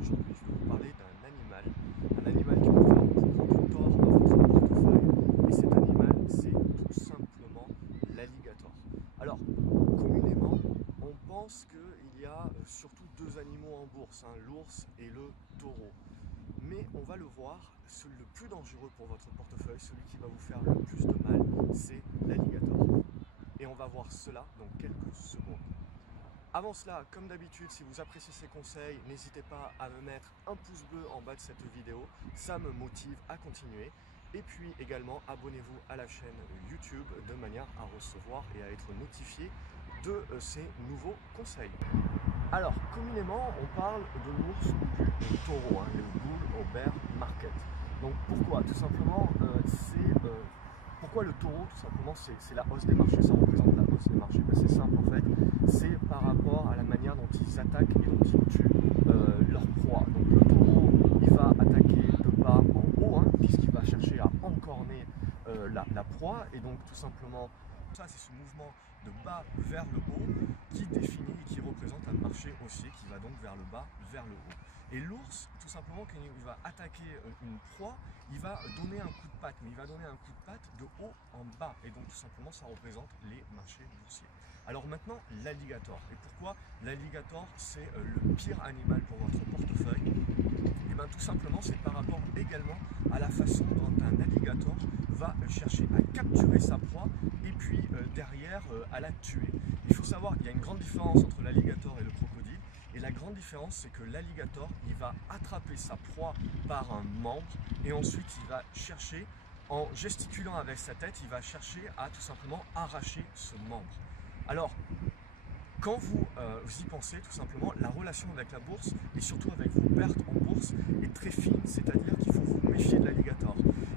aujourd'hui, je vais vous parler d'un animal qui peut faire beaucoup de tort à votre portefeuille. Et cet animal, c'est tout simplement l'alligator. Alors, communément, on pense qu'il y a surtout deux animaux en bourse, hein, l'ours et le taureau. Mais on va le voir, le plus dangereux pour votre portefeuille, celui qui va vous faire le plus de mal, c'est l'alligator. Et on va voir cela dans quelques secondes. Avant cela, comme d'habitude, si vous appréciez ces conseils, n'hésitez pas à me mettre un pouce bleu en bas de cette vidéo, ça me motive à continuer. Et puis également, abonnez-vous à la chaîne YouTube de manière à recevoir et à être notifié de ces nouveaux conseils. Alors, communément, on parle de l'ours ou du taureau, hein, le bull au bear market. Donc pourquoi? Tout simplement, pourquoi le taureau? Tout simplement, c'est la hausse des marchés, ça représente la hausse des marchés. Ben, c'est simple en fait, c'est par rapport à la manière dont ils attaquent et dont ils tuent leur proie. Donc le taureau, il va attaquer de bas en haut, hein, puisqu'il va chercher à encorner la proie, et donc tout simplement, ça c'est ce mouvement de bas vers le haut qui définit et qui représente un marché haussier qui va donc vers le bas, vers le haut. Et l'ours, tout simplement, quand il va attaquer une proie, il va donner un coup de patte, mais il va donner un coup de patte de haut en bas. Et donc tout simplement, ça représente les marchés boursiers. Alors maintenant, l'alligator. Et pourquoi l'alligator, c'est le pire animal pour votre portefeuille? Et bien tout simplement, c'est par rapport également à la façon dont un alligator va chercher à capturer sa proie et puis derrière à la tuer. Il faut savoir qu'il y a une grande différence entre l'alligator et le crocodile. Et la grande différence, c'est que l'alligator, il va attraper sa proie par un membre et ensuite il va chercher, en gesticulant avec sa tête, il va chercher à tout simplement arracher ce membre. Alors, quand vous y pensez, tout simplement, la relation avec la bourse et surtout avec vos pertes en bourse est très fine, c'est-à-dire qu'il faut vous méfier de l'alligator.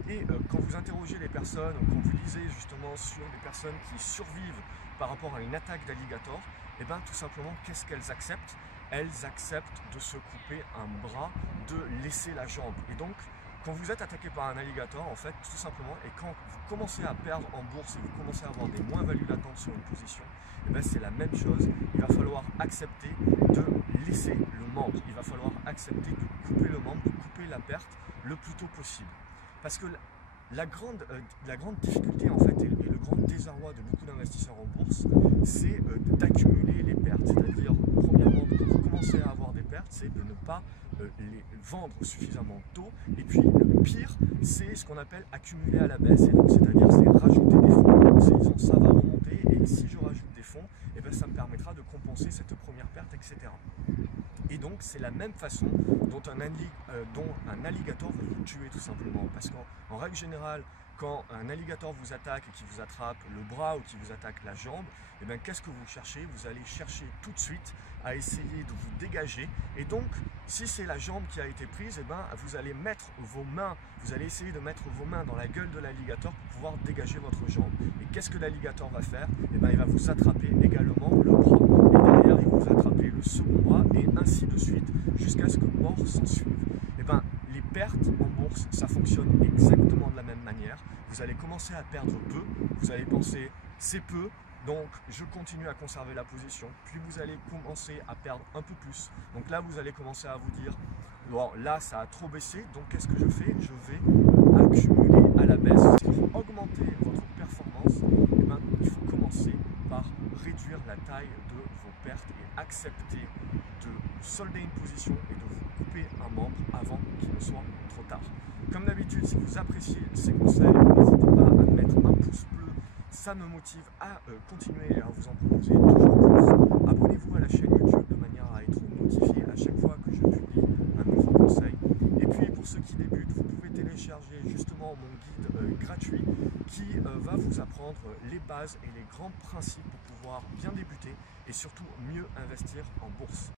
Et quand vous interrogez les personnes, quand vous lisez justement sur des personnes qui survivent par rapport à une attaque d'alligator, et bien tout simplement, qu'est-ce qu'elles acceptent? Elles acceptent de se couper un bras, de laisser la jambe. Et donc, quand vous êtes attaqué par un alligator, en fait, tout simplement, et quand vous commencez à perdre en bourse et vous commencez à avoir des moins-values latentes sur une position, c'est la même chose. Il va falloir accepter de laisser le membre. Il va falloir accepter de couper le membre, de couper la perte le plus tôt possible. Parce que la grande difficulté en fait et le grand désarroi de beaucoup d'investisseurs en bourse, c'est d'accumuler les pertes. C'est-à-dire, premièrement, quand vous commencez à avoir des pertes, c'est de ne pas les vendre suffisamment tôt. Et puis, le pire, c'est ce qu'on appelle accumuler à la baisse. C'est-à-dire, c'est rajouter des fonds en se disant ça va remonter et si je rajoute des fonds, ça me permettra de compenser cette première perte, etc. Et donc c'est la même façon dont un alligator va vous tuer tout simplement. Parce qu'en règle générale, quand un alligator vous attaque et qui vous attrape le bras ou qui vous attaque la jambe, qu'est-ce que vous cherchez? Vous allez chercher tout de suite à essayer de vous dégager. Et donc, si c'est la jambe qui a été prise, vous allez mettre vos mains, vous allez essayer de mettre vos mains dans la gueule de l'alligator pour pouvoir dégager votre jambe. Et qu'est-ce que l'alligator va faire? Il va vous attraper également le bras. Et derrière, il va vous attraper le second bras et ainsi de suite jusqu'à ce que mort s'en suive. Les pertes en bourse, ça fonctionne exactement de la même manière. Vous allez commencer à perdre peu, vous allez penser c'est peu, donc je continue à conserver la position, puis vous allez commencer à perdre un peu plus. Donc là, vous allez commencer à vous dire, bon, là ça a trop baissé, donc qu'est-ce que je fais? Je vais accumuler à la baisse. Pour augmenter votre performance, il faut commencer par réduire la taille de vos pertes et accepter de solder une position et de vous couper un membre avant qu'il ne soit trop tard. Comme d'habitude, si vous appréciez ces conseils, n'hésitez pas à mettre un pouce bleu, ça me motive à continuer et à vous en proposer toujours plus. Abonnez-vous à la chaîne YouTube de manière à être notifié à chaque fois que je publie un nouveau conseil. Et puis pour ceux qui débutent, vous pouvez télécharger justement mon guide gratuit qui va vous apprendre les bases et les grands principes pour pouvoir bien débuter et surtout mieux investir en bourse.